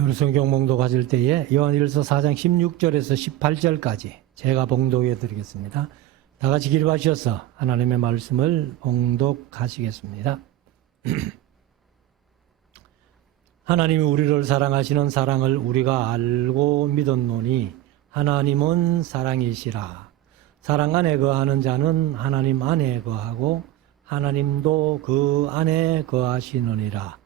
우리 성경 봉독 하실 때에 요한일서 4장 16절에서 18절까지 제가 봉독해 드리겠습니다. 다 같이 기립하셔서 하나님의 말씀을 봉독하시겠습니다. 하나님이 우리를 사랑하시는 사랑을 우리가 알고 믿었노니 하나님은 사랑이시라. 사랑 안에 거하는 자는 하나님 안에 거하고 하나님도 그 안에 거하시느니라.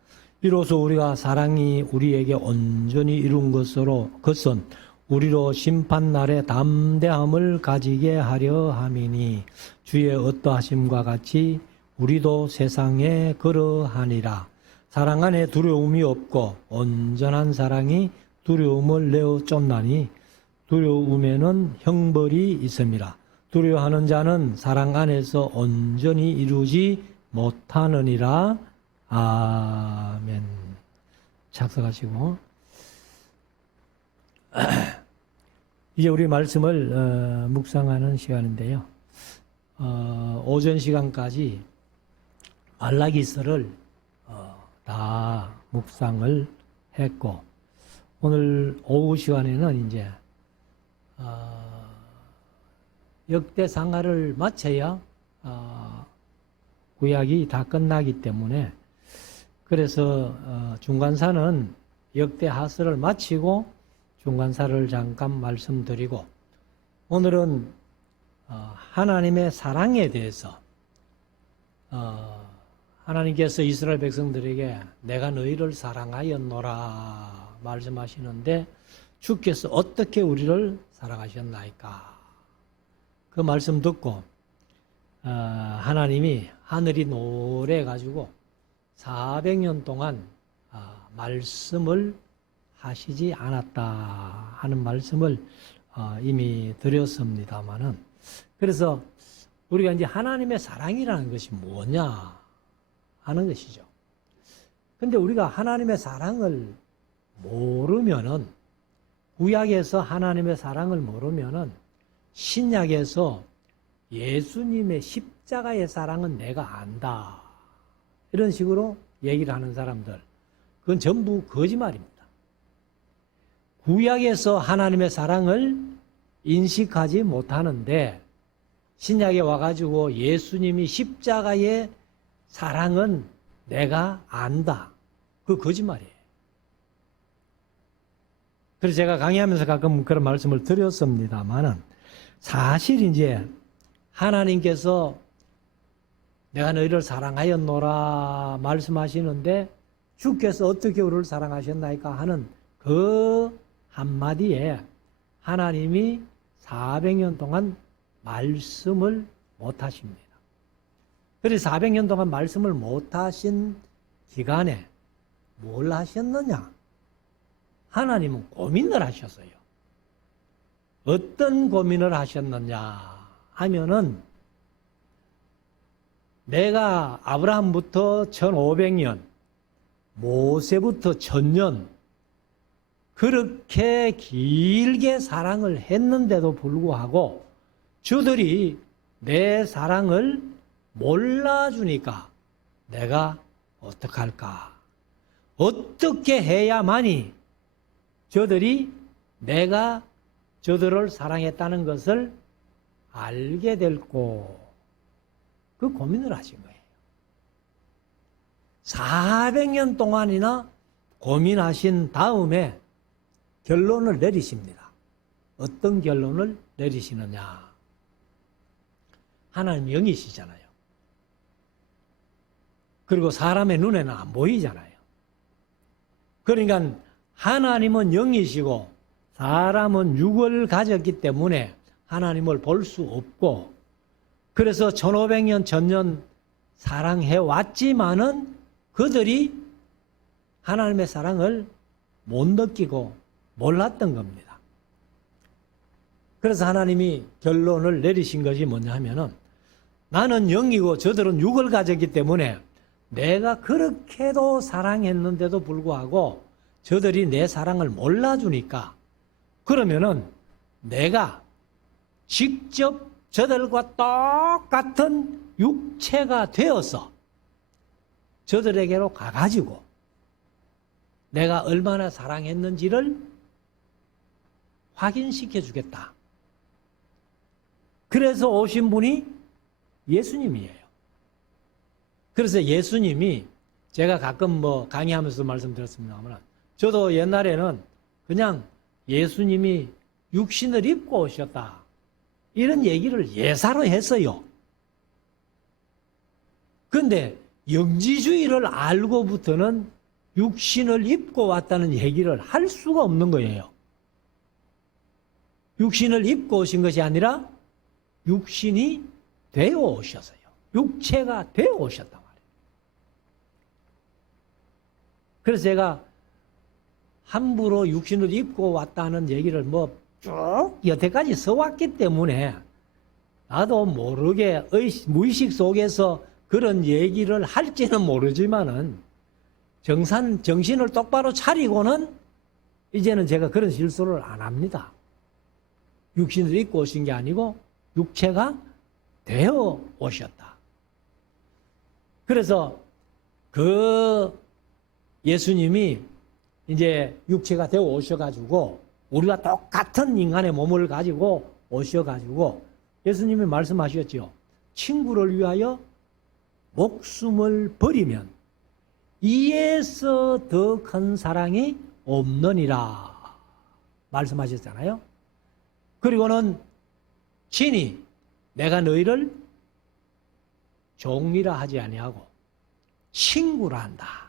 이로써 우리가 사랑이 우리에게 온전히 이룬 것은 우리로 심판날에 담대함을 가지게 하려 함이니 주의 어떠하심과 같이 우리도 세상에 그러하니라. 사랑 안에 두려움이 없고 온전한 사랑이 두려움을 내어 쫓나니 두려움에는 형벌이 있음이라. 두려워하는 자는 사랑 안에서 온전히 이루지 못하느니라. 아멘. 착석하시고 이제 우리 말씀을 묵상하는 시간인데요. 오전 시간까지 말라기서를 다 묵상을 했고 오늘 오후 시간에는 이제 역대상하를 마쳐야 구약이 다 끝나기 때문에 그래서 중간사는 역대하서를 마치고 중간사를 잠깐 말씀드리고 오늘은 하나님의 사랑에 대해서 하나님께서 이스라엘 백성들에게 내가 너희를 사랑하였노라 말씀하시는데 주께서 어떻게 우리를 사랑하셨나이까 그 말씀 듣고 하나님이 하늘이 노래해가지고 400년 동안 말씀을 하시지 않았다 하는 말씀을 이미 드렸습니다마는 그래서 우리가 이제 하나님의 사랑이라는 것이 뭐냐 하는 것이죠. 근데 우리가 하나님의 사랑을 모르면은 구약에서 하나님의 사랑을 모르면은 신약에서 예수님의 십자가의 사랑은 내가 안다. 이런 식으로 얘기를 하는 사람들, 그건 전부 거짓말입니다. 구약에서 하나님의 사랑을 인식하지 못하는데 신약에 와가지고 예수님이 십자가의 사랑은 내가 안다. 그 거짓말이에요. 그래서 제가 강의하면서 가끔 그런 말씀을 드렸습니다만은 사실 이제 하나님께서 내가 너희를 사랑하였노라 말씀하시는데 주께서 어떻게 우리를 사랑하셨나이까 하는 그 한마디에 하나님이 400년 동안 말씀을 못하십니다. 그래서 400년 동안 말씀을 못하신 기간에 뭘 하셨느냐? 하나님은 고민을 하셨어요. 어떤 고민을 하셨느냐 하면은 내가 아브라함부터 1500년, 모세부터 1000년 그렇게 길게 사랑을 했는데도 불구하고 저들이 내 사랑을 몰라주니까 내가 어떡할까? 어떻게 해야만이 저들이 내가 저들을 사랑했다는 것을 알게 될꼬? 그 고민을 하신 거예요. 400년 동안이나 고민하신 다음에 결론을 내리십니다. 어떤 결론을 내리시느냐? 하나님 영이시잖아요. 그리고 사람의 눈에는 안 보이잖아요. 그러니까 하나님은 영이시고 사람은 육을 가졌기 때문에 하나님을 볼 수 없고 그래서 1500년, 1000년 사랑해 왔지만은 그들이 하나님의 사랑을 못 느끼고 몰랐던 겁니다. 그래서 하나님이 결론을 내리신 것이 뭐냐 하면은 나는 영이고 저들은 육을 가졌기 때문에 내가 그렇게도 사랑했는데도 불구하고 저들이 내 사랑을 몰라주니까 그러면은 내가 직접 저들과 똑같은 육체가 되어서 저들에게로 가가지고 내가 얼마나 사랑했는지를 확인시켜 주겠다. 그래서 오신 분이 예수님이에요. 그래서 예수님이 제가 가끔 강의하면서 말씀드렸습니다만 저도 옛날에는 그냥 예수님이 육신을 입고 오셨다. 이런 얘기를 예사로 했어요. 그런데 영지주의를 알고부터는 육신을 입고 왔다는 얘기를 할 수가 없는 거예요. 육신을 입고 오신 것이 아니라 육신이 되어 오셨어요. 육체가 되어 오셨단 말이에요. 그래서 제가 함부로 육신을 입고 왔다는 얘기를 쭉 여태까지 써왔기 때문에 나도 모르게 무의식 속에서 그런 얘기를 할지는 모르지만은 정신을 똑바로 차리고는 이제는 제가 그런 실수를 안 합니다. 육신을 입고 오신 게 아니고 육체가 되어 오셨다. 그래서 그 예수님이 이제 육체가 되어 오셔가지고 우리가 똑같은 인간의 몸을 가지고 오셔가지고 예수님이 말씀하셨죠. 친구를 위하여 목숨을 버리면 이에서 더 큰 사랑이 없느니라 말씀하셨잖아요. 그리고는 친히 내가 너희를 종이라 하지 아니하고 친구라 한다.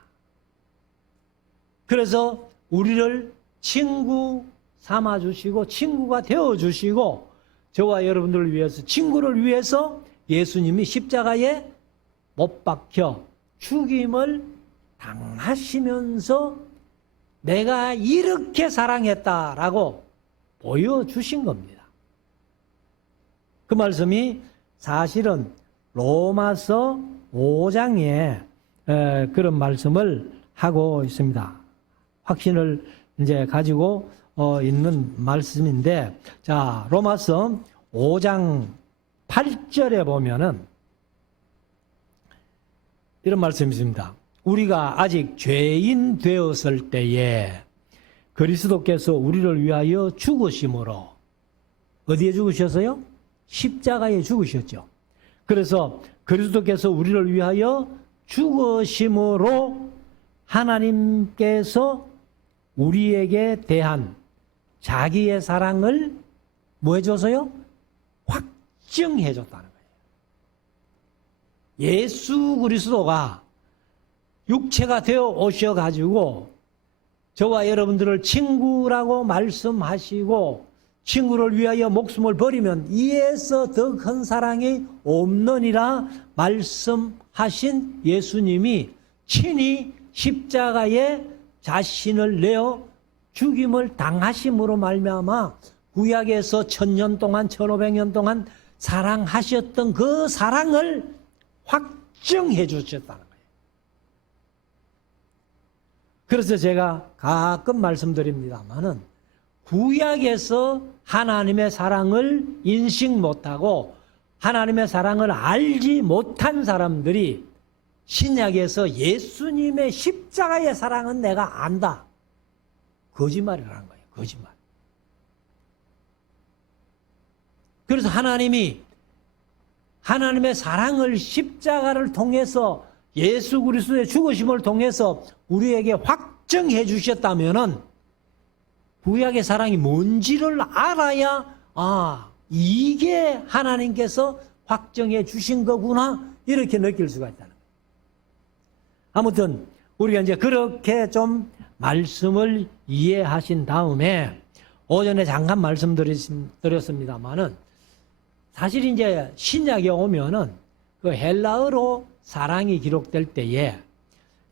그래서 우리를 친구 삼아주시고 친구가 되어주시고 저와 여러분들을 위해서 친구를 위해서 예수님이 십자가에 못 박혀 죽임을 당하시면서 내가 이렇게 사랑했다라고 보여주신 겁니다. 그 말씀이 사실은 로마서 5장에 그런 말씀을 하고 있습니다. 확신을 이제 가지고 있는 말씀인데, 자, 로마서 5장 8절에 보면은 이런 말씀이 있습니다. 우리가 아직 죄인 되었을 때에 그리스도께서 우리를 위하여 죽으심으로 어디에 죽으셨어요? 십자가에 죽으셨죠. 그래서 그리스도께서 우리를 위하여 죽으심으로 하나님께서 우리에게 대한 자기의 사랑을 뭐 해줘서요? 확증해 줬다는 거예요. 예수 그리스도가 육체가 되어 오셔가지고 저와 여러분들을 친구라고 말씀하시고 친구를 위하여 목숨을 버리면 이에서 더 큰 사랑이 없느니라 말씀하신 예수님이 친히 십자가에 자신을 내어 죽임을 당하심으로 말미암아 구약에서 1000년 동안 1500년 동안 사랑하셨던 그 사랑을 확증해 주셨다는 거예요. 그래서 제가 가끔 말씀드립니다마는 구약에서 하나님의 사랑을 인식 못하고 하나님의 사랑을 알지 못한 사람들이 신약에서 예수님의 십자가의 사랑은 내가 안다. 거짓말이라는 거예요. 거짓말. 그래서 하나님이 하나님의 사랑을 십자가를 통해서 예수 그리스도의 죽으심을 통해서 우리에게 확정해 주셨다면은 구약의 사랑이 뭔지를 알아야 이게 하나님께서 확정해 주신 거구나 이렇게 느낄 수가 있다는 거예요. 아무튼 우리가 이제 그렇게 좀 말씀을 이해하신 다음에 오전에 잠깐 말씀드렸습니다만은 사실 이제 신약에 오면은 그 헬라어로 사랑이 기록될 때에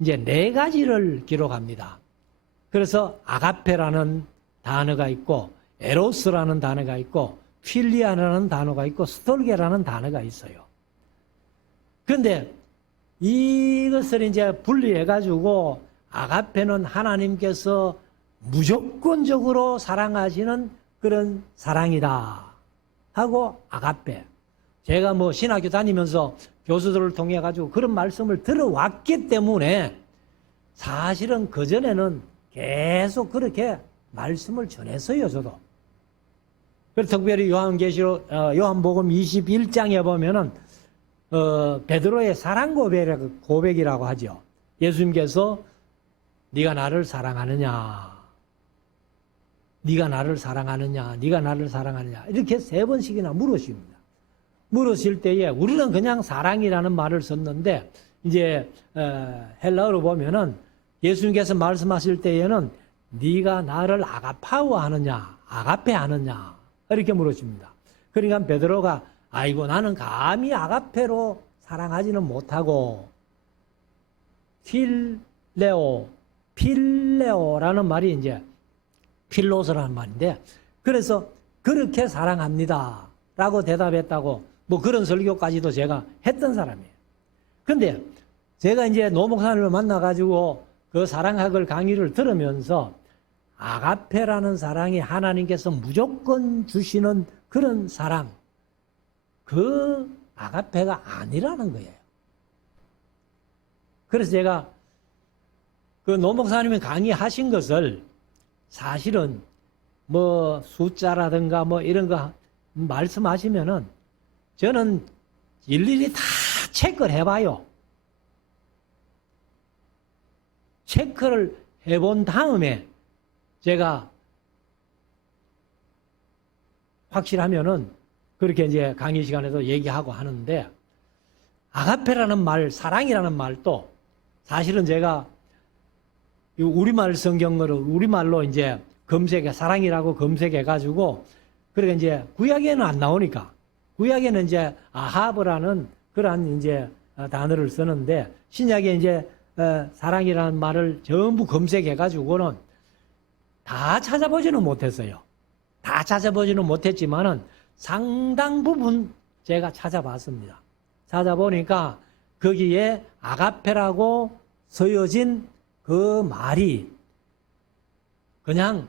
이제 4가지를 기록합니다. 그래서 아가페라는 단어가 있고 에로스라는 단어가 있고 필리아라는 단어가 있고 스톨게라는 단어가 있어요. 그런데 이것을 이제 분리해가지고 아가페는 하나님께서 무조건적으로 사랑하시는 그런 사랑이다 하고 아가페. 제가 신학교 다니면서 교수들을 통해 가지고 그런 말씀을 들어왔기 때문에 사실은 그전에는 계속 그렇게 말씀을 전했어요, 저도. 그래서 특별히 요한복음 21장에 보면은 베드로의 사랑 고백이라고 하죠. 예수님께서 네가 나를 사랑하느냐, 네가 나를 사랑하느냐, 네가 나를 사랑하느냐 이렇게 3번씩이나 물으십니다. 물으실 때에 우리는 그냥 사랑이라는 말을 썼는데 이제 헬라어로 보면은 예수님께서 말씀하실 때에는 네가 나를 아가파워 하느냐, 아가페 하느냐 이렇게 물으십니다. 그러니까 베드로가 아이고 나는 감히 아가페로 사랑하지는 못하고 필레오라는 말이 이제 필로스라는 말인데 그래서 그렇게 사랑합니다 라고 대답했다고 뭐 그런 설교까지도 제가 했던 사람이에요. 근데 제가 이제 노 목사님을 만나가지고 그 사랑학을 강의를 들으면서 아가페라는 사랑이 하나님께서 무조건 주시는 그런 사랑, 그 아가페가 아니라는 거예요. 그래서 제가 그 노 목사님이 강의하신 것을 사실은 뭐 숫자라든가 뭐 이런 거 말씀하시면은 저는 일일이 다 체크를 해봐요. 체크를 해본 다음에 제가 확실하면은 그렇게 이제 강의 시간에도 얘기하고 하는데 아가페라는 말, 사랑이라는 말도 사실은 제가 우리말 성경으로 우리말로 이제 사랑이라고 검색해가지고 그러니까 이제 구약에는 안 나오니까 구약에는 이제 아하브라는 그러한 이제 단어를 쓰는데 신약에 이제 사랑이라는 말을 전부 검색해가지고는 다 찾아보지는 못했어요. 다 찾아보지는 못했지만은 상당 부분 제가 찾아봤습니다. 찾아보니까 거기에 아가페라고 쓰여진 그 말이 그냥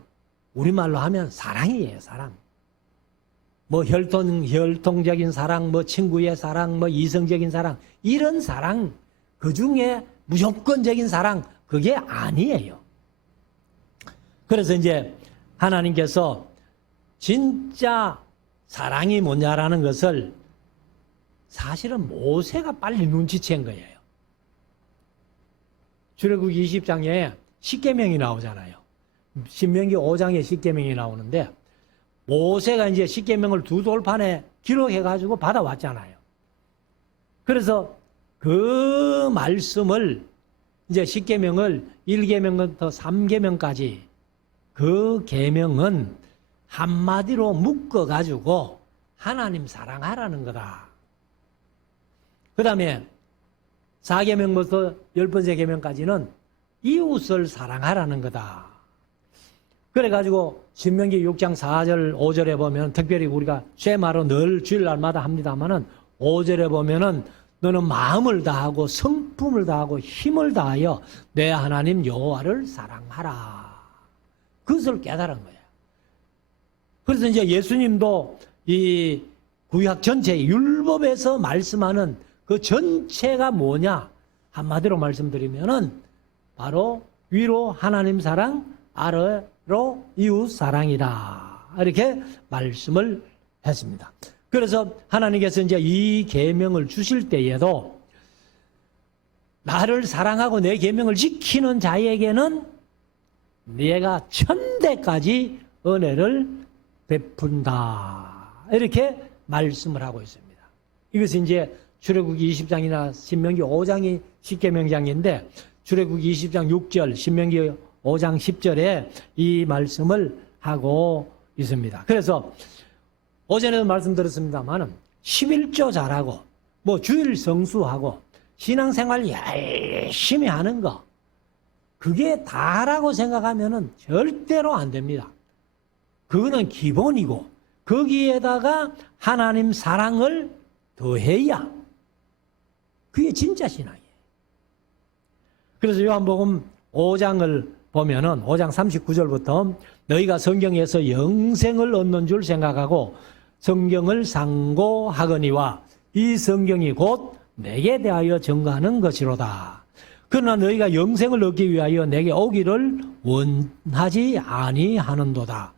우리말로 하면 사랑이에요, 사랑. 뭐 혈통적인 사랑, 뭐 친구의 사랑, 뭐 이성적인 사랑, 이런 사랑, 그 중에 무조건적인 사랑, 그게 아니에요. 그래서 이제 하나님께서 진짜 사랑이 뭐냐라는 것을 사실은 모세가 빨리 눈치챈 거예요. 출애굽기 20장에 십계명이 나오잖아요. 신명기 5장에 십계명이 나오는데 모세가 이제 십계명을 두 돌판에 기록해가지고 받아왔잖아요. 그래서 그 말씀을 이제 십계명을 1계명부터 3계명까지 그 계명은 한마디로 묶어가지고 하나님 사랑하라는 거다. 그 다음에 4계명부터 10번째 계명까지는 이웃을 사랑하라는 거다. 그래가지고 신명기 6장 4절 5절에 보면 특별히 우리가 쉐마로 늘 주일날마다 합니다마는 5절에 보면은 너는 마음을 다하고 성품을 다하고 힘을 다하여 내 하나님 여호와를 사랑하라. 그것을 깨달은 거예요. 그래서 이제 예수님도 이 구약 전체 율법에서 말씀하는 그 전체가 뭐냐? 한마디로 말씀드리면은 바로 위로 하나님 사랑, 아래로 이웃 사랑이다. 이렇게 말씀을 했습니다. 그래서 하나님께서 이제 이 계명을 주실 때에도 나를 사랑하고 내 계명을 지키는 자에게는 내가 천대까지 은혜를 베푼다. 이렇게 말씀을 하고 있습니다. 이것이 이제 출애굽기 20장이나 신명기 5장이 십계명장인데 출애굽기 20장 6절, 신명기 5장 10절에 이 말씀을 하고 있습니다. 그래서 어제도 말씀드렸습니다만은 11조 잘하고 뭐 주일 성수하고 신앙생활 열심히 하는 거 그게 다라고 생각하면은 절대로 안 됩니다. 그거는 기본이고 거기에다가 하나님 사랑을 더해야 그게 진짜 신앙이에요. 그래서 요한복음 5장을 보면은 5장 39절부터 너희가 성경에서 영생을 얻는 줄 생각하고 성경을 상고하거니와 이 성경이 곧 내게 대하여 증거하는 것이로다. 그러나 너희가 영생을 얻기 위하여 내게 오기를 원하지 아니하는도다.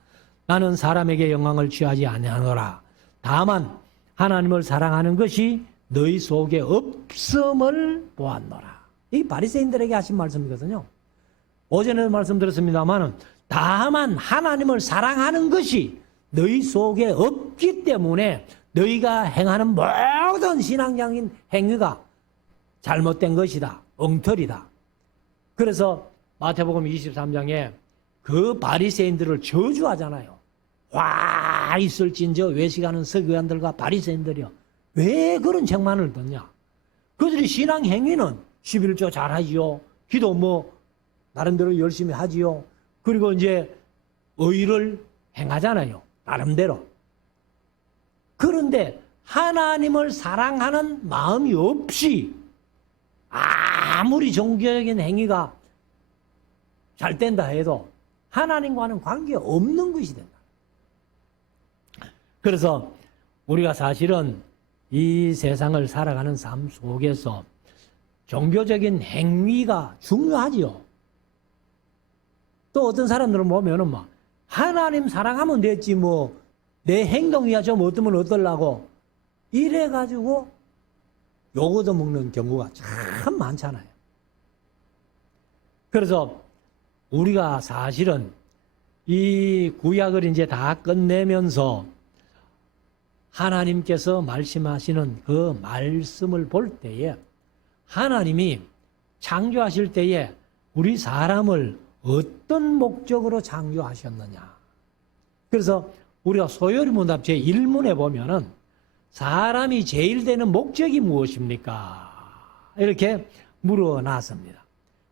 나는 사람에게 영광을 취하지 아니하노라. 다만 하나님을 사랑하는 것이 너희 속에 없음을 보았노라. 이 바리새인들에게 하신 말씀이거든요. 어제는 말씀드렸습니다만 다만 하나님을 사랑하는 것이 너희 속에 없기 때문에 너희가 행하는 모든 신앙적인 행위가 잘못된 것이다. 엉터리다. 그래서 마태복음 23장에 그 바리새인들을 저주하잖아요. 와 있을진저 외식하는 서기관들과 바리새인들이요. 왜 그런 책만을 듣냐. 그들이 신앙 행위는 11조 잘하지요. 기도 나름대로 열심히 하지요. 그리고 이제 의를 행하잖아요. 나름대로. 그런데 하나님을 사랑하는 마음이 없이 아무리 종교적인 행위가 잘 된다 해도 하나님과는 관계없는 것이 된다. 그래서 우리가 사실은 이 세상을 살아가는 삶 속에서 종교적인 행위가 중요하지요. 또 어떤 사람들은 보면은 하나님 사랑하면 됐지 내 행동이야 좀 어떠면 어떨라고 이래가지고 욕 얻어먹는 경우가 참 많잖아요. 그래서 우리가 사실은 이 구약을 이제 다 끝내면서 하나님께서 말씀하시는 그 말씀을 볼 때에 하나님이 창조하실 때에 우리 사람을 어떤 목적으로 창조하셨느냐. 그래서 우리가 소요리 문답 제1문에 보면은 사람이 제일 되는 목적이 무엇입니까? 이렇게 물어놨습니다.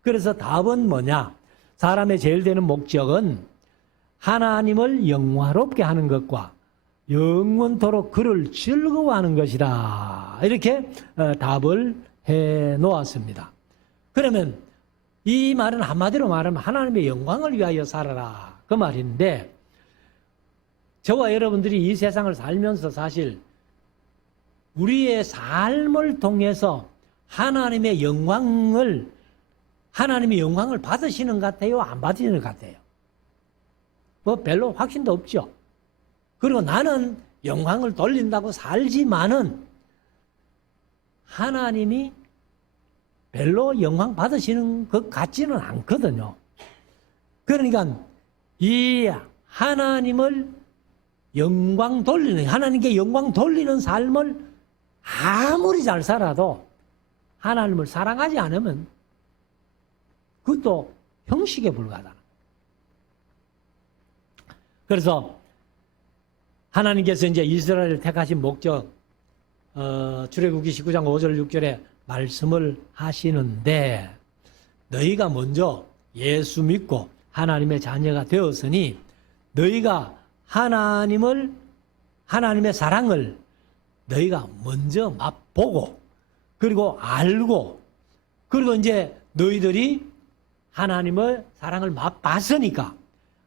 그래서 답은 뭐냐? 사람의 제일 되는 목적은 하나님을 영화롭게 하는 것과 영원토록 그를 즐거워하는 것이다. 이렇게 답을 해 놓았습니다. 그러면 이 말은 한마디로 말하면 하나님의 영광을 위하여 살아라. 그 말인데 저와 여러분들이 이 세상을 살면서 사실 우리의 삶을 통해서 하나님의 영광을 받으시는 것 같아요? 안 받으시는 것 같아요? 별로 확신도 없죠. 그리고 나는 영광을 돌린다고 살지만은 하나님이 별로 영광 받으시는 것 같지는 않거든요. 그러니까 이 하나님을 하나님께 영광 돌리는 삶을 아무리 잘 살아도 하나님을 사랑하지 않으면 그것도 형식에 불과하다. 그래서 하나님께서 이제 이스라엘을 택하신 목적, 출애굽기 19장 5절 6절에 말씀을 하시는데 너희가 먼저 예수 믿고 하나님의 자녀가 되었으니 너희가 하나님의 사랑을 너희가 먼저 맛보고 그리고 알고 그리고 이제 너희들이 하나님의 사랑을 맛봤으니까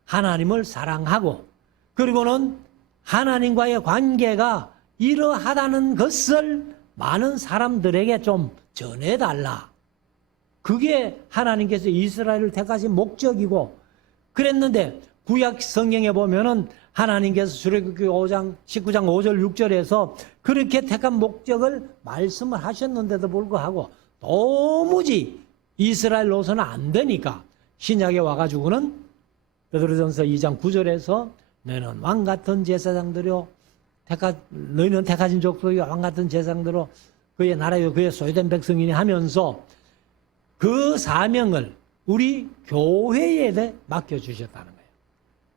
하나님을 사랑하고 그리고는 하나님과의 관계가 이러하다는 것을 많은 사람들에게 좀 전해달라. 그게 하나님께서 이스라엘을 택하신 목적이고 그랬는데 구약 성경에 보면은 하나님께서 출애굽기 5장 19장 5절 6절에서 그렇게 택한 목적을 말씀을 하셨는데도 불구하고 도무지 이스라엘로서는 안 되니까 신약에 와가지고는 베드로전서 2장 9절에서 너희는 왕같은 제사장들이요 너희는 택하신 족속이 왕같은 제사장들로 그의 나라요 그의 소유된 백성이니 하면서 그 사명을 우리 교회에 맡겨주셨다는 거예요.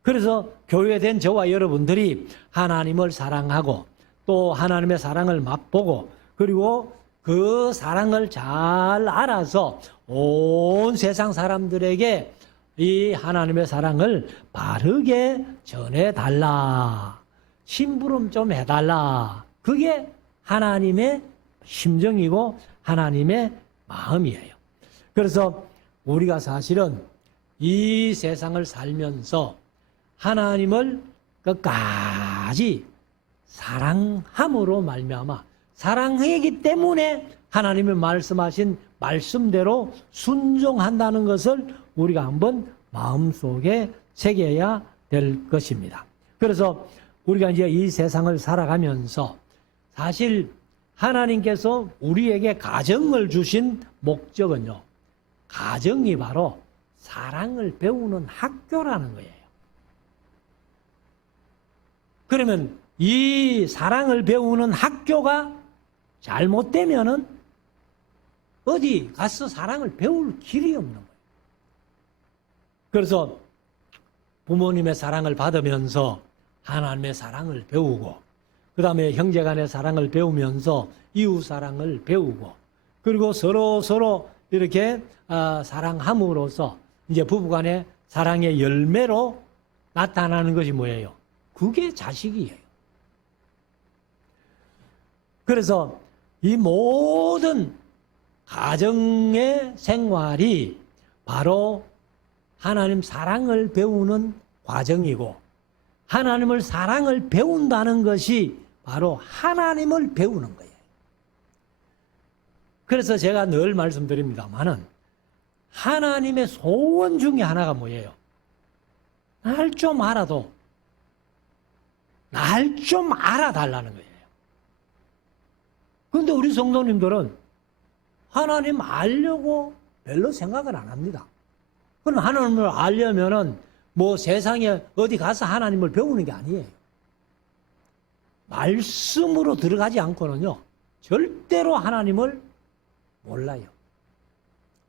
그래서 교회된 저와 여러분들이 하나님을 사랑하고 또 하나님의 사랑을 맛보고 그리고 그 사랑을 잘 알아서 온 세상 사람들에게 이 하나님의 사랑을 바르게 전해달라. 심부름 좀 해달라. 그게 하나님의 심정이고 하나님의 마음이에요. 그래서 우리가 사실은 이 세상을 살면서 하나님을 끝까지 사랑함으로 말미암아 사랑하기 때문에 하나님이 말씀하신 말씀대로 순종한다는 것을 우리가 한번 마음속에 새겨야 될 것입니다. 그래서 우리가 이제 이 세상을 살아가면서 사실 하나님께서 우리에게 가정을 주신 목적은요, 가정이 바로 사랑을 배우는 학교라는 거예요. 그러면 이 사랑을 배우는 학교가 잘못되면은 어디 가서 사랑을 배울 길이 없는 거예요. 그래서 부모님의 사랑을 받으면서 하나님의 사랑을 배우고, 그 다음에 형제간의 사랑을 배우면서 이웃 사랑을 배우고, 그리고 서로 이렇게 사랑함으로써 이제 부부간의 사랑의 열매로 나타나는 것이 뭐예요? 그게 자식이에요. 그래서 이 모든 가정의 생활이 바로 하나님 사랑을 배우는 과정이고, 하나님을 사랑을 배운다는 것이 바로 하나님을 배우는 거예요. 그래서 제가 늘 말씀드립니다만은 하나님의 소원 중에 하나가 뭐예요? 날 좀 알아도 날 좀 알아달라는 거예요. 그런데 우리 성도님들은 하나님 알려고 별로 생각을 안 합니다. 그럼 하나님을 알려면은 뭐 세상에 어디 가서 하나님을 배우는 게 아니에요. 말씀으로 들어가지 않고는요, 절대로 하나님을 몰라요.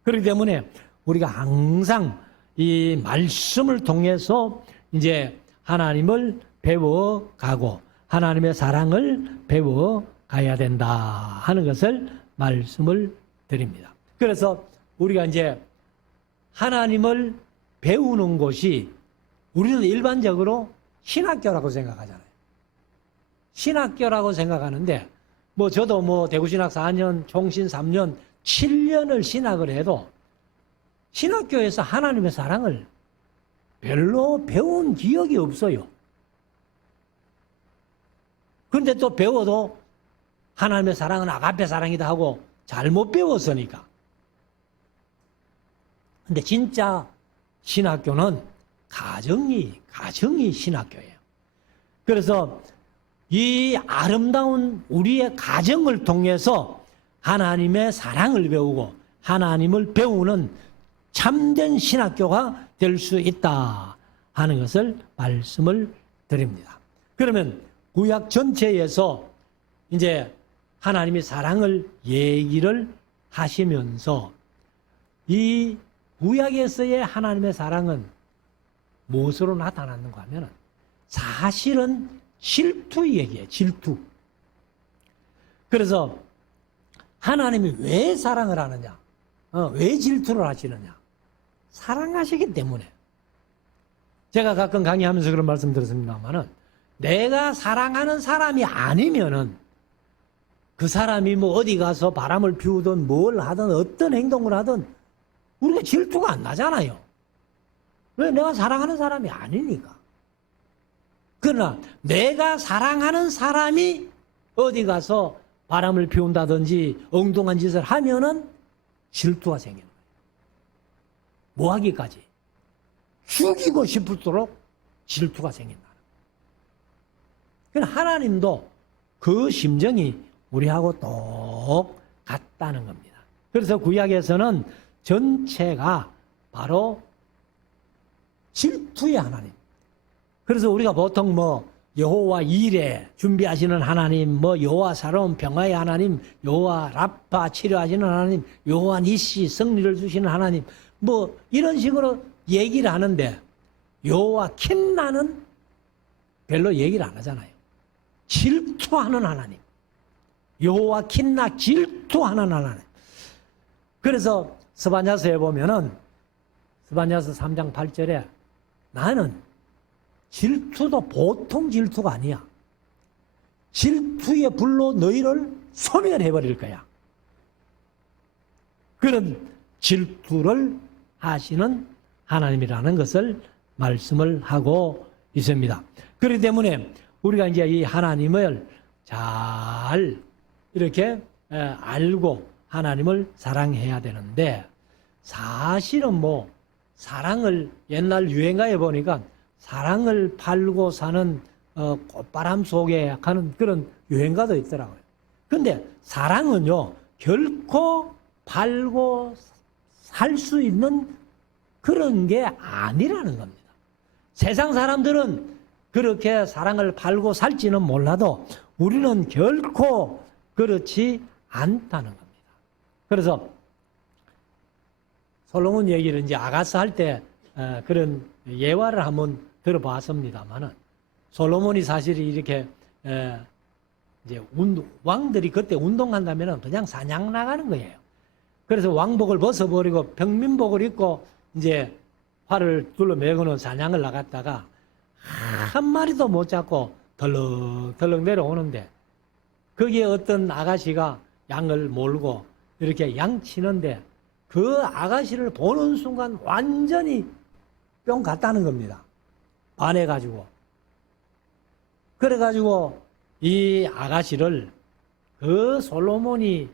그렇기 때문에 우리가 항상 이 말씀을 통해서 이제 하나님을 배워가고 하나님의 사랑을 배워가야 된다 하는 것을 말씀을 드립니다. 그래서 우리가 이제 하나님을 배우는 곳이 우리는 일반적으로 신학교라고 생각하잖아요. 신학교라고 생각하는데 뭐 저도 뭐 대구신학 4년, 총신 3년, 7년을 신학을 해도 신학교에서 하나님의 사랑을 별로 배운 기억이 없어요. 그런데 또 배워도 하나님의 사랑은 아가페 사랑이다 하고 잘못 배웠으니까. 근데 진짜 신학교는 가정이 신학교예요. 그래서 이 아름다운 우리의 가정을 통해서 하나님의 사랑을 배우고 하나님을 배우는 참된 신학교가 될 수 있다 하는 것을 말씀을 드립니다. 그러면 구약 전체에서 이제 하나님의 사랑을 얘기를 하시면서 이 구약에서의 하나님의 사랑은 무엇으로 나타났는가 하면 사실은 질투 얘기예요. 질투. 그래서 하나님이 왜 사랑을 하느냐? 왜 질투를 하시느냐? 사랑하시기 때문에. 제가 가끔 강의하면서 그런 말씀 드렸습니다만은 내가 사랑하는 사람이 아니면은 그 사람이 뭐 어디 가서 바람을 피우든 뭘 하든 어떤 행동을 하든 우리가 질투가 안 나잖아요. 왜? 내가 사랑하는 사람이 아니니까. 그러나 내가 사랑하는 사람이 어디 가서 바람을 피운다든지 엉뚱한 짓을 하면은 질투가 생기는 거예요. 뭐 하기까지? 죽이고 싶을수록 질투가 생긴다. 그러나 하나님도 그 심정이 우리하고 똑같다는 겁니다. 그래서 구약에서는 전체가 바로 질투의 하나님. 그래서 우리가 보통 뭐 여호와 이레 준비하시는 하나님, 뭐 여호와 사로운 평화의 하나님, 여호와 라파 치료하시는 하나님, 여호와 니시 승리를 주시는 하나님, 뭐 이런 식으로 얘기를 하는데 여호와 킨나는 별로 얘기를 안 하잖아요. 질투하는 하나님. 여호와 킨나 질투하는 하나님. 그래서 스바냐서에 보면은 스바냐서 3장 8절에 나는 질투도 보통 질투가 아니야. 질투의 불로 너희를 소멸해버릴 거야. 그런 질투를 하시는 하나님이라는 것을 말씀을 하고 있습니다. 그렇기 때문에 우리가 이제 이 하나님을 잘 이렇게 알고 하나님을 사랑해야 되는데, 사실은 뭐 사랑을 옛날 유행가에 보니까 사랑을 팔고 사는 꽃바람 속에 하는 그런 유행가도 있더라고요. 근데 사랑은요, 결코 팔고 살 수 있는 그런 게 아니라는 겁니다. 세상 사람들은 그렇게 사랑을 팔고 살지는 몰라도 우리는 결코 그렇지 않다는 겁니다. 그래서 솔로몬 얘기를 이제 아가스 할 때 그런 예화를 한번 들어봤습니다만은, 솔로몬이 사실 이렇게 이제 왕들이 그때 운동한다면은 그냥 사냥 나가는 거예요. 그래서 왕복을 벗어버리고 평민복을 입고 이제 활을 둘러매고는 사냥을 나갔다가 한 마리도 못 잡고 덜렁덜렁 내려오는데, 거기에 어떤 아가씨가 양을 몰고 이렇게 양 치는데, 그 아가씨를 보는 순간 완전히 뿅 갔다는 겁니다. 반해가지고. 그래가지고 이 아가씨를 그 솔로몬이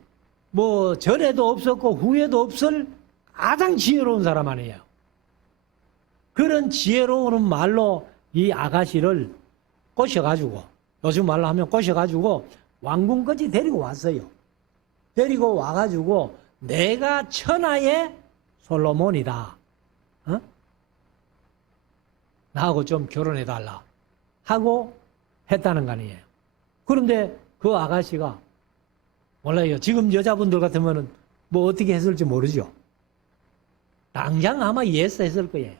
뭐 전에도 없었고 후에도 없을 가장 지혜로운 사람 아니에요. 그런 지혜로운 말로 이 아가씨를 꼬셔가지고, 요즘 말로 하면 꼬셔가지고 왕궁까지 데리고 왔어요. 데리고 와가지고 내가 천하의 솔로몬이다. 나하고 좀 결혼해달라 하고 했다는 거 아니에요. 그런데 그 아가씨가, 몰라요. 지금 여자분들 같으면 뭐 어떻게 했을지 모르죠. 당장 아마 예스 했을 거예요.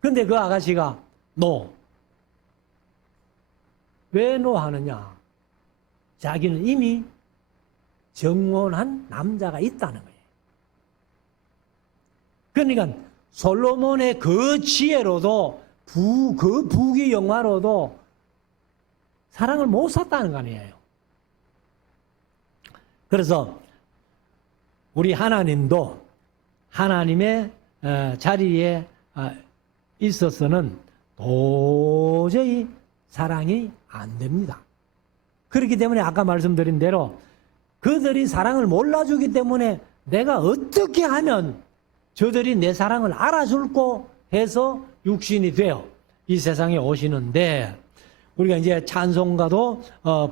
근데 그 아가씨가 노. 왜 노 하느냐? 자기는 이미 정혼한 남자가 있다는 거예요. 그러니까 솔로몬의 그 지혜로도 그 부귀 영화로도 사랑을 못 샀다는 거 아니에요. 그래서 우리 하나님도 하나님의 자리에 있어서는 도저히 사랑이 안 됩니다. 그렇기 때문에 아까 말씀드린 대로 그들이 사랑을 몰라주기 때문에 내가 어떻게 하면 저들이 내 사랑을 알아줄고 해서 육신이 되어 이 세상에 오시는데, 우리가 이제 찬송가도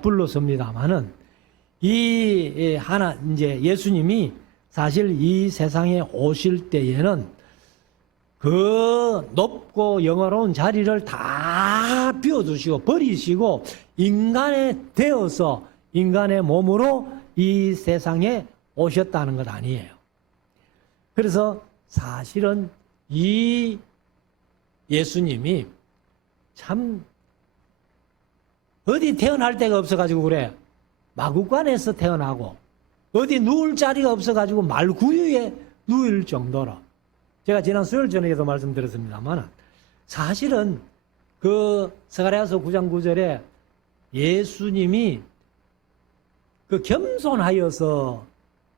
불렀습니다만은, 이제 예수님이 사실 이 세상에 오실 때에는 그 높고 영화로운 자리를 다 비워두시고 버리시고 인간에 되어서 인간의 몸으로 이 세상에 오셨다는 것 아니에요. 그래서 사실은 이 예수님이 참 어디 태어날 데가 없어가지고 그래. 마구간에서 태어나고 어디 누울 자리가 없어가지고 말구유에 누울 정도로, 제가 지난 수요일 저녁에도 말씀드렸습니다만, 사실은 그 스가랴서 9장 9절에 예수님이 그 겸손하여서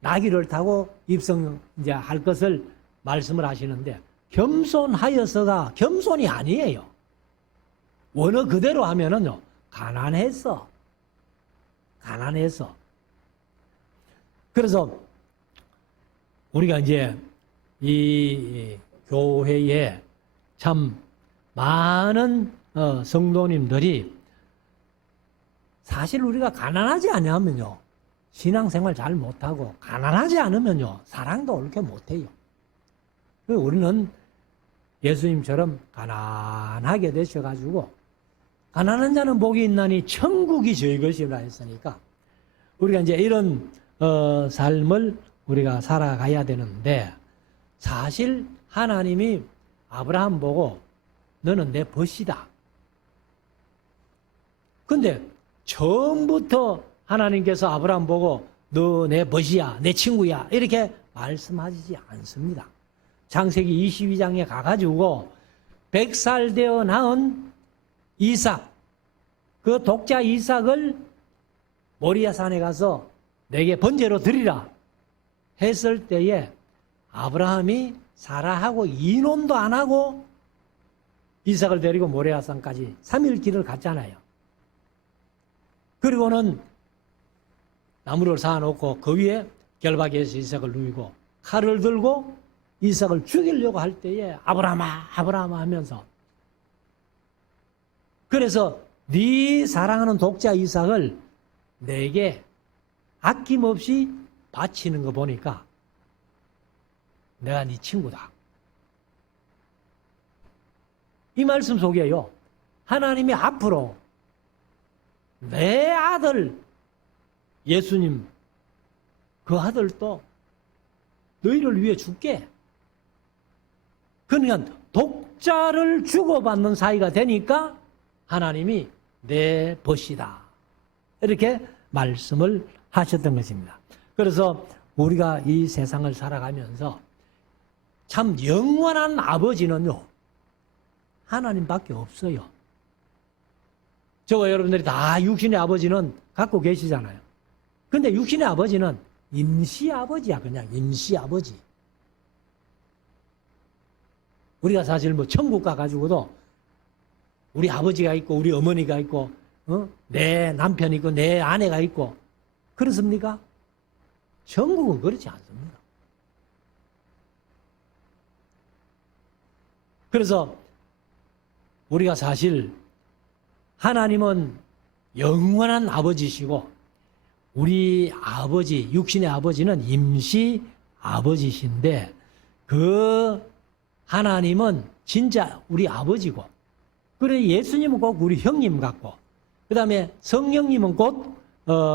나귀를 타고 입성 이제 할 것을 말씀을 하시는데, 겸손하여서가 겸손이 아니에요. 원어 그대로 하면은요, 가난해서. 그래서 우리가 이제 이 교회에 참 많은 성도님들이 사실 우리가 가난하지 않으면요, 신앙생활 잘 못하고, 가난하지 않으면요, 사랑도 옳게 못해요. 우리는 예수님처럼 가난하게 되셔가지고, 가난한 자는 복이 있나니 천국이 저희 것이라 했으니까, 우리가 이제 이런 삶을 우리가 살아가야 되는데, 사실 하나님이 아브라함 보고 너는 내 벗이다. 근데 처음부터 하나님께서 아브라함 보고 너 내 벗이야, 내 친구야 이렇게 말씀하시지 않습니다. 창세기 22장에 가가지고 100살 되어 낳은 이삭, 그 독자 이삭을 모리아 산에 가서 내게 번제로 드리라 했을 때에 아브라함이 사라하고 이혼도 안 하고 이삭을 데리고 모리아 산까지 3일 길을 갔잖아요. 그리고는 나무를 쌓아놓고 그 위에 결박해서 이삭을 누이고 칼을 들고 이삭을 죽이려고 할 때에 아브라함아 아브라함아 하면서, 그래서 네 사랑하는 독자 이삭을 내게 아낌없이 바치는 거 보니까 내가 네 친구다. 이 말씀 속에요, 하나님이 앞으로 내 아들 예수님, 그 아들도 너희를 위해 줄게. 그러니까 독자를 주고받는 사이가 되니까 하나님이 내 벗이다, 이렇게 말씀을 하셨던 것입니다. 그래서 우리가 이 세상을 살아가면서 참 영원한 아버지는요, 하나님밖에 없어요. 저거 여러분들이 다 육신의 아버지는 갖고 계시잖아요. 근데 육신의 아버지는 임시 아버지야. 그냥 임시 아버지. 우리가 사실 뭐 천국 가가지고도 우리 아버지가 있고 우리 어머니가 있고 내 남편이 있고 내 아내가 있고 그렇습니까? 천국은 그렇지 않습니다. 그래서 우리가 사실 하나님은 영원한 아버지시고 우리 아버지, 육신의 아버지는 임시 아버지신데, 그 하나님은 진짜 우리 아버지고, 그래 예수님은 꼭 우리 형님 같고, 그 다음에 성령님은 곧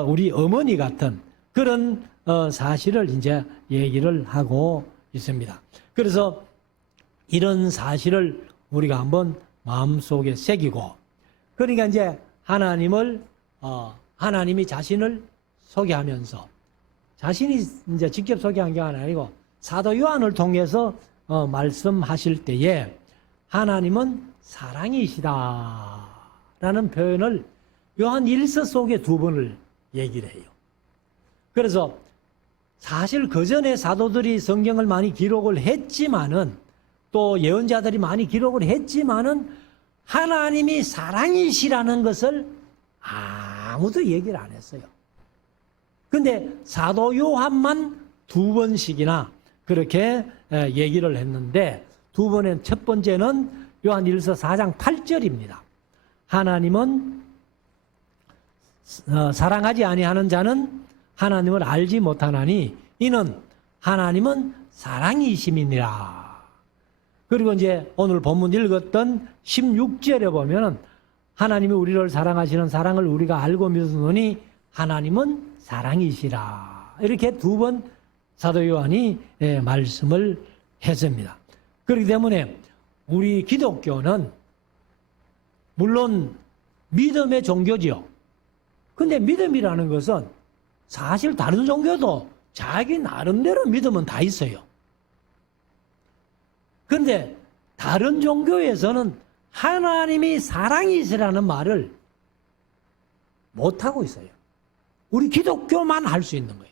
우리 어머니 같은 그런 사실을 이제 얘기를 하고 있습니다. 그래서 이런 사실을 우리가 한번 마음속에 새기고, 그러니까 이제 하나님이 자신을 소개하면서, 자신이 이제 직접 소개한 게 아니고 사도 요한을 통해서 말씀하실 때에 하나님은 사랑이시다라는 표현을 요한 1서 속에 2번을 얘기를 해요. 그래서 사실 그 전에 사도들이 성경을 많이 기록을 했지만은, 또 예언자들이 많이 기록을 했지만은 하나님이 사랑이시라는 것을 아무도 얘기를 안 했어요. 근데 사도 요한만 2번씩이나 그렇게 얘기를 했는데, 2번의 첫 번째는 요한 1서 4장 8절입니다. 하나님은 사랑하지 아니하는 자는 하나님을 알지 못하나니 이는 하나님은 사랑이심이니라. 그리고 이제 오늘 본문 읽었던 16절에 보면은 하나님이 우리를 사랑하시는 사랑을 우리가 알고 믿었노니 하나님은 사랑이시라. 이렇게 2번 사도 요한이 말씀을 했습니다. 그렇기 때문에 우리 기독교는 물론 믿음의 종교지요. 근데 믿음이라는 것은 사실 다른 종교도 자기 나름대로 믿음은 다 있어요. 근데 다른 종교에서는 하나님이 사랑이시라는 말을 못하고 있어요. 우리 기독교만 할 수 있는 거예요.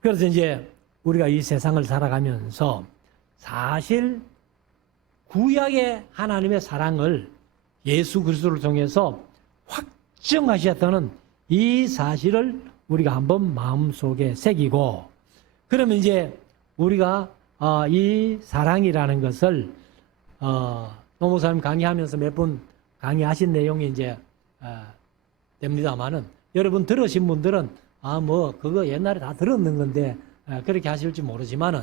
그래서 이제 우리가 이 세상을 살아가면서 사실 구약의 하나님의 사랑을 예수 그리스도를 통해서 확증하셨다는 이 사실을 우리가 한번 마음속에 새기고, 그러면 이제 우리가 이 사랑이라는 것을 노 목사님 강의하면서 몇 번 강의하신 내용이 이제 됩니다만은, 여러분 들으신 분들은 그거 옛날에 다 들었는 건데 그렇게 하실지 모르지만은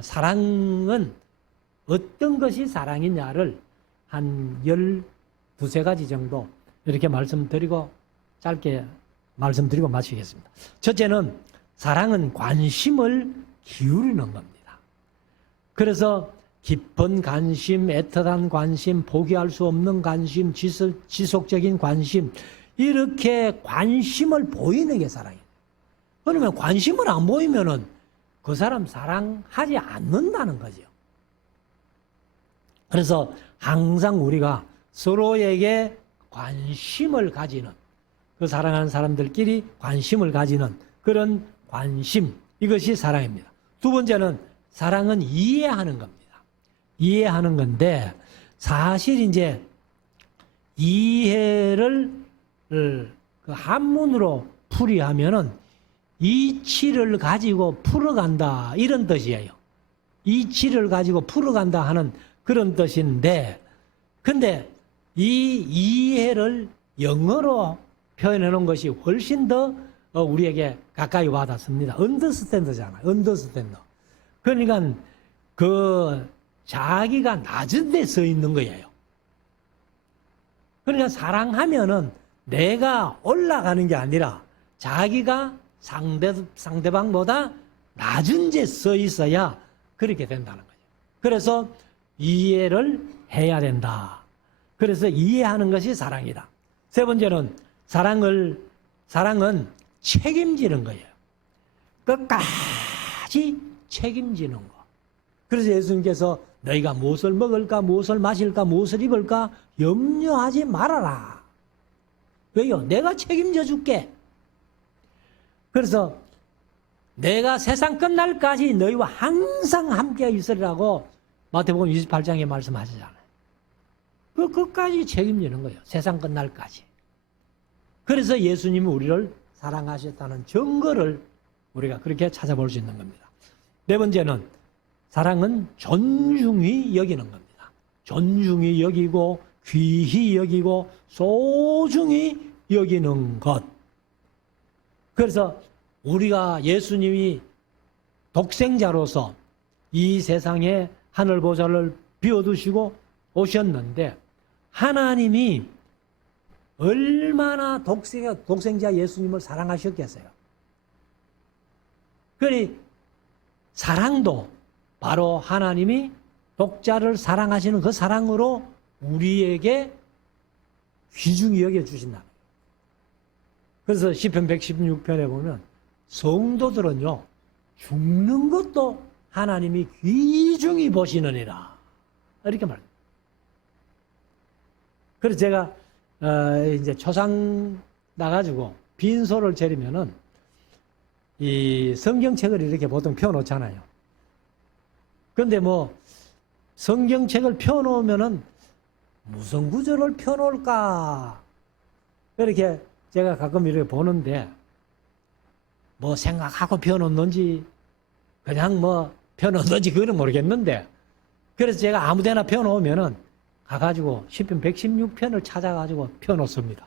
사랑은 어떤 것이 사랑이냐를 한 12가지 정도 이렇게 말씀드리고 짧게 말씀드리고 마치겠습니다. 첫째는 사랑은 관심을 기울이는 겁니다. 그래서 깊은 관심, 애틋한 관심, 포기할 수 없는 관심, 지속적인 관심, 이렇게 관심을 보이는 게 사랑이에요. 그러면 관심을 안 보이면은 그 사람 사랑하지 않는다는 거죠. 그래서 항상 우리가 서로에게 관심을 가지는, 그 사랑하는 사람들끼리 관심을 가지는 그런 관심, 이것이 사랑입니다. 2번째는 사랑은 이해하는 겁니다. 이해하는 건데, 사실 이제 이해를 그 한문으로 풀이하면은 이치를 가지고 풀어간다 이런 뜻이에요. 이치를 가지고 풀어간다 하는 그런 뜻인데, 근데 이 이해를 영어로 표현해 놓은 것이 훨씬 더 우리에게 가까이 와닿습니다. 언더스탠더잖아요. 언더스탠더. 그러니까 그 자기가 낮은 데 서 있는 거예요. 그러니까 사랑하면은 내가 올라가는 게 아니라 자기가 상대방보다 낮은 데 서 있어야 그렇게 된다는 거죠. 그래서 이해를 해야 된다. 그래서 이해하는 것이 사랑이다. 세 번째는 사랑은 책임지는 거예요. 끝까지 책임지는 거. 그래서 예수님께서 너희가 무엇을 먹을까, 무엇을 마실까, 무엇을 입을까 염려하지 말아라. 왜요? 내가 책임져 줄게. 그래서 내가 세상 끝날까지 너희와 항상 함께 있으리라고 마태복음 28장에 말씀하시잖아요. 그 끝까지 책임지는 거예요. 세상 끝날까지. 그래서 예수님이 우리를 사랑하셨다는 증거를 우리가 그렇게 찾아볼 수 있는 겁니다. 네 번째는 사랑은 존중히 여기는 겁니다. 존중히 여기고 귀히 여기고 소중히 여기는 것. 그래서 우리가 예수님이 독생자로서 이 세상에 하늘 보좌를 비워두시고 오셨는데 하나님이 얼마나 독생자 예수님을 사랑하셨겠어요. 그러니 사랑도 바로 하나님이 독자를 사랑하시는 그 사랑으로 우리에게 귀중히 여겨주신다. 그래서 시편 116편에 보면 성도들은요 죽는 것도 하나님이 귀중히 보시느니라 이렇게 말합니다. 그래서 제가 이제 초상 나가지고 빈소를 차리면은 이 성경책을 이렇게 보통 펴놓잖아요. 그런데 뭐 성경책을 펴놓으면은 무슨 구절을 펴놓을까 이렇게 제가 가끔 이렇게 보는데 뭐 생각하고 펴놓는지 그냥 뭐 펴놓는지 그건 모르겠는데 그래서 제가 아무데나 펴놓으면은 가가지고 시편 116편을 찾아가지고 펴놓습니다.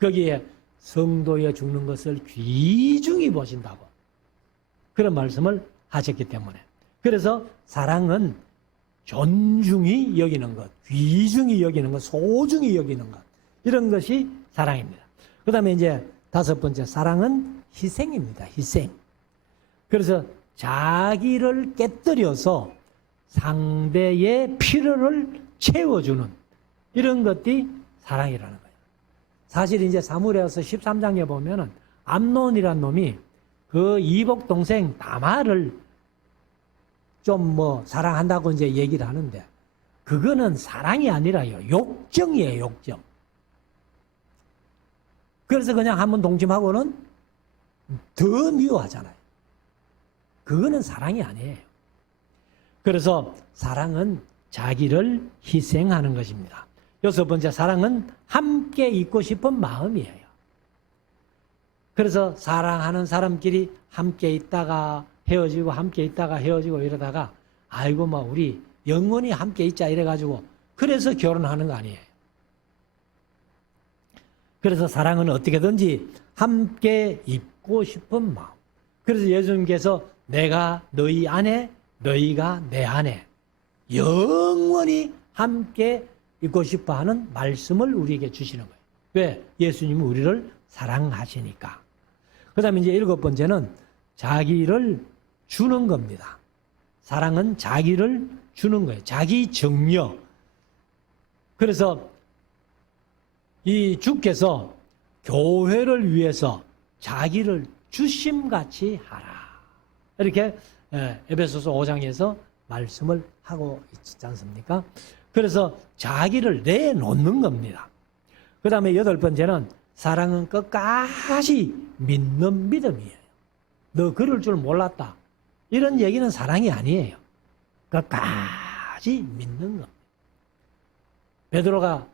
거기에 성도의 죽는 것을 귀중히 보신다고 그런 말씀을 하셨기 때문에 그래서 사랑은 존중히 여기는 것, 귀중히 여기는 것, 소중히 여기는 것 이런 것이 사랑입니다. 그 다음에 이제 다섯 번째 사랑은 희생입니다. 희생. 그래서 자기를 깨뜨려서 상대의 필요를 채워주는 이런 것이 사랑이라는 거예요. 사실 이제 사무엘서 13장에 보면은 암논이라는 놈이 그 이복 동생 다말을 좀 뭐 사랑한다고 이제 얘기를 하는데 그거는 사랑이 아니라요. 욕정이에요, 욕정. 그래서 그냥 한번 동침하고는 더 미워하잖아요. 그거는 사랑이 아니에요. 그래서 사랑은 자기를 희생하는 것입니다. 여섯 번째 사랑은 함께 있고 싶은 마음이에요. 그래서 사랑하는 사람끼리 함께 있다가 헤어지고 함께 있다가 헤어지고 이러다가 아이고 뭐 우리 영원히 함께 있자 이래가지고 그래서 결혼하는 거 아니에요. 그래서 사랑은 어떻게든지 함께 있고 싶은 마음. 그래서 예수님께서 내가 너희 안에 너희가 내 안에 영원히 함께 있고 싶어 하는 말씀을 우리에게 주시는 거예요. 왜? 예수님은 우리를 사랑하시니까. 그 다음에 이제 일곱 번째는 자기를 주는 겁니다. 사랑은 자기를 주는 거예요. 자기 정려. 그래서 이 주께서 교회를 위해서 자기를 주심같이 하라. 이렇게 에베소서 5장에서 말씀을 하고 있지 않습니까? 그래서 자기를 내놓는 겁니다. 그 다음에 여덟 번째는 사랑은 끝까지 믿는 믿음이에요. 너 그럴 줄 몰랐다. 이런 얘기는 사랑이 아니에요. 끝까지 믿는 겁니다. 베드로가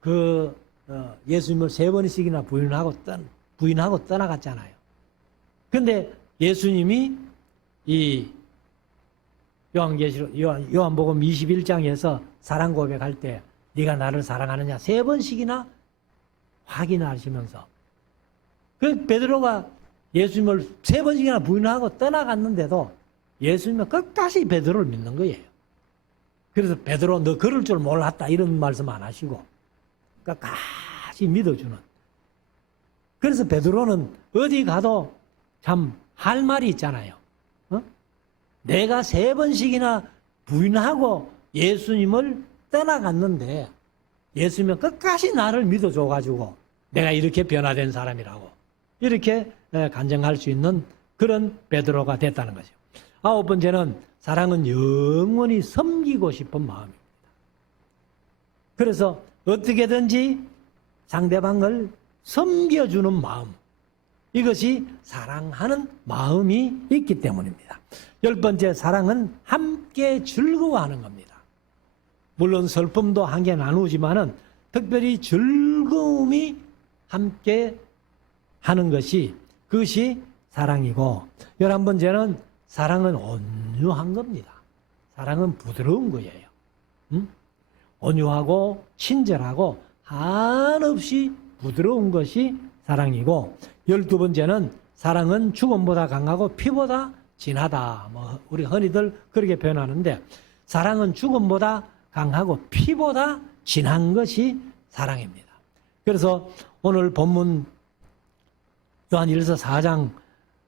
그 예수님을 3번씩이나 부인하고 떠나갔잖아요. 근데 예수님이 이 요한복음 21장에서 사랑 고백할 때 네가 나를 사랑하느냐 3번씩이나 확인하시면서 그 베드로가 예수님을 3번씩이나 부인하고 떠나갔는데도 예수님은 끝까지 베드로를 믿는 거예요. 그래서 베드로 너 그럴 줄 몰랐다 이런 말씀 안 하시고 끝까지 믿어주는. 그래서 베드로는 어디 가도 참 할 말이 있잖아요. 내가 3번씩이나 부인하고 예수님을 떠나갔는데 예수님은 끝까지 나를 믿어줘가지고 내가 이렇게 변화된 사람이라고 이렇게 간증할 수 있는 그런 베드로가 됐다는 거죠. 9번째는 사랑은 영원히 섬기고 싶은 마음입니다. 그래서 어떻게든지 상대방을 섬겨주는 마음, 이것이 사랑하는 마음이 있기 때문입니다. 10번째, 사랑은 함께 즐거워하는 겁니다. 물론 슬픔도 함께 나누지만은 특별히 즐거움이 함께 하는 것이 그것이 사랑이고, 11번째는 사랑은 온유한 겁니다. 사랑은 부드러운 거예요. 온유하고 친절하고 한없이 부드러운 것이 사랑이고, 12번째는 사랑은 죽음보다 강하고 피보다 진하다. 우리 흔히들 그렇게 표현하는데 사랑은 죽음보다 강하고 피보다 진한 것이 사랑입니다. 그래서 오늘 본문 요한일서 4장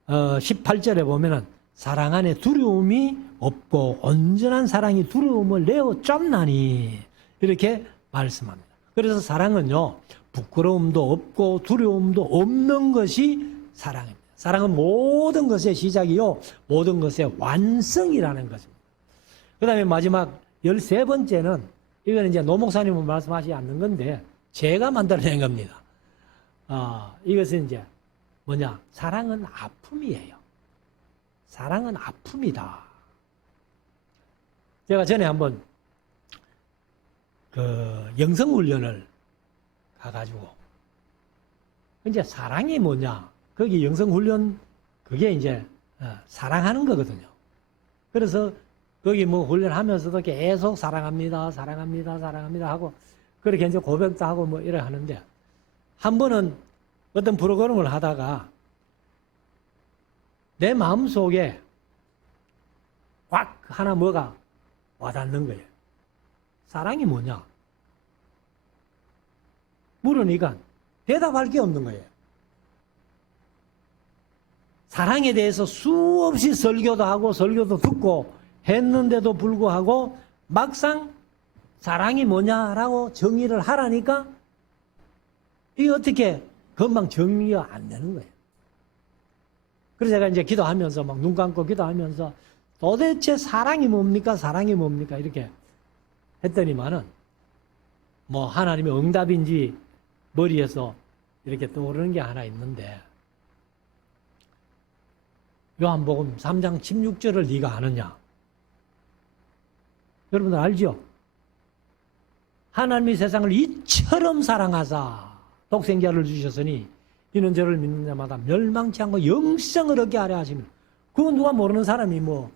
18절에 보면은 사랑 안에 두려움이 없고 온전한 사랑이 두려움을 내어 쫓나니 이렇게 말씀합니다. 그래서 사랑은요 부끄러움도 없고 두려움도 없는 것이 사랑입니다. 사랑은 모든 것의 시작이요 모든 것의 완성이라는 것입니다. 그 다음에 마지막 13번째는 이거는 이제 노 목사님은 말씀하시지 않는 건데 제가 만들어낸 겁니다. 이것은 이제 뭐냐, 사랑은 아픔이에요. 사랑은 아픔이다. 제가 전에 한번 그 영성훈련을 가가지고 이제 사랑이 뭐냐, 거기 영성훈련 그게 이제 사랑하는 거거든요. 그래서 거기 뭐 훈련하면서도 계속 사랑합니다, 사랑합니다, 사랑합니다 하고 그렇게 이제 고백도 하고 뭐 이래 하는데 한 번은 어떤 프로그램을 하다가 내 마음속에 꽉 하나 뭐가 와닿는 거예요. 사랑이 뭐냐? 물으니까 대답할 게 없는 거예요. 사랑에 대해서 수없이 설교도 하고 설교도 듣고 했는데도 불구하고 막상 사랑이 뭐냐라고 정의를 하라니까 이게 어떻게 금방 정리가 안 되는 거예요. 그래서 제가 이제 기도하면서 막 눈 감고 기도하면서 도대체 사랑이 뭡니까? 사랑이 뭡니까? 이렇게 했더니만은 뭐 하나님의 응답인지 머리에서 이렇게 떠오르는 게 하나 있는데 요한복음 3장 16절을 네가 아느냐? 여러분들 알죠? 하나님이 세상을 이처럼 사랑하사 독생자를 주셨으니 이는 저를 믿는 자마다 멸망치 않고 영생을 얻게 하려 하십니다. 그건 누가 모르는 사람이 뭐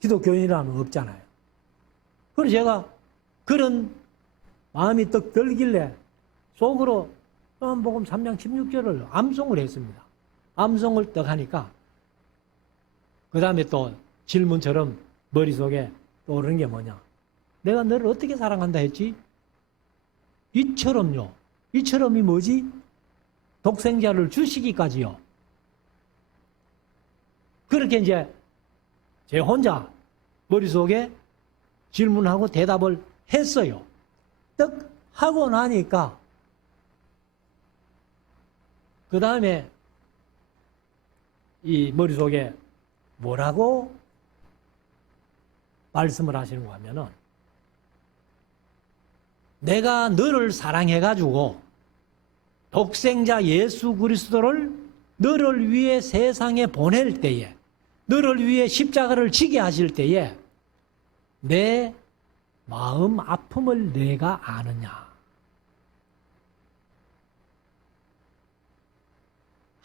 기독교인이라면 없잖아요. 그래서 제가 그런 마음이 떡 들길래 속으로 요한복음 3장 16절을 암송을 했습니다. 암송을 떡 하니까 그 다음에 또 질문처럼 머릿속에 떠오르는 게 뭐냐. 내가 너를 어떻게 사랑한다 했지? 이처럼요. 이처럼이 뭐지? 독생자를 주시기까지요. 그렇게 이제 제 혼자 머릿속에 질문하고 대답을 했어요. 떡 하고 나니까 그 다음에 이 머릿속에 뭐라고 말씀을 하시는 거 하면은 내가 너를 사랑해가지고 독생자 예수 그리스도를 너를 위해 세상에 보낼 때에 너를 위해 십자가를 지게 하실 때에 내 마음 아픔을 내가 아느냐.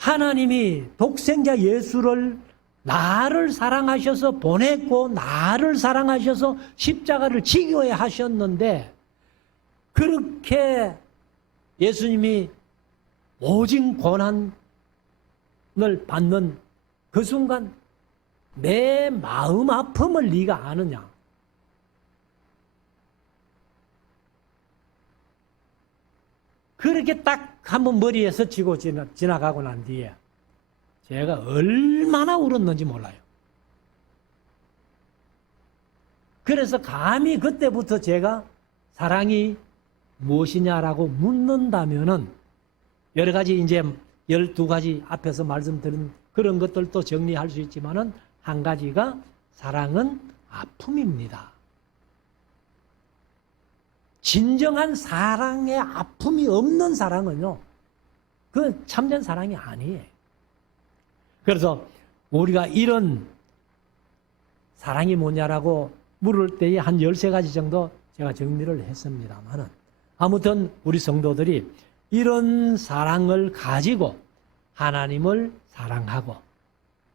하나님이 독생자 예수를 나를 사랑하셔서 보냈고 나를 사랑하셔서 십자가를 지겨야 하셨는데 그렇게 예수님이 오직 고난을 받는 그 순간 내 마음 아픔을 네가 아느냐? 그렇게 딱 한번 머리에 스치고 지나가고 난 뒤에 제가 얼마나 울었는지 몰라요. 그래서 감히 그때부터 제가 사랑이 무엇이냐라고 묻는다면은 여러 가지 이제 12가지 앞에서 말씀드린 그런 것들도 정리할 수 있지만은 한 가지가 사랑은 아픔입니다. 진정한 사랑의 아픔이 없는 사랑은요, 그건 참된 사랑이 아니에요. 그래서 우리가 이런 사랑이 뭐냐라고 물을 때에 한 13가지 정도 제가 정리를 했습니다만은 아무튼 우리 성도들이 이런 사랑을 가지고 하나님을 사랑하고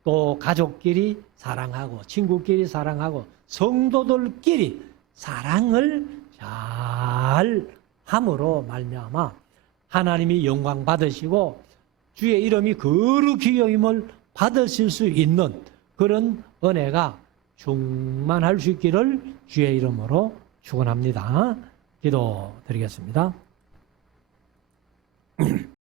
또 가족끼리 사랑하고 친구끼리 사랑하고 성도들끼리 사랑을 잘 함으로 말미암아 하나님이 영광 받으시고 주의 이름이 거룩히 여김을 받으실 수 있는 그런 은혜가 충만할 수 있기를 주의 이름으로 축원합니다. 기도드리겠습니다.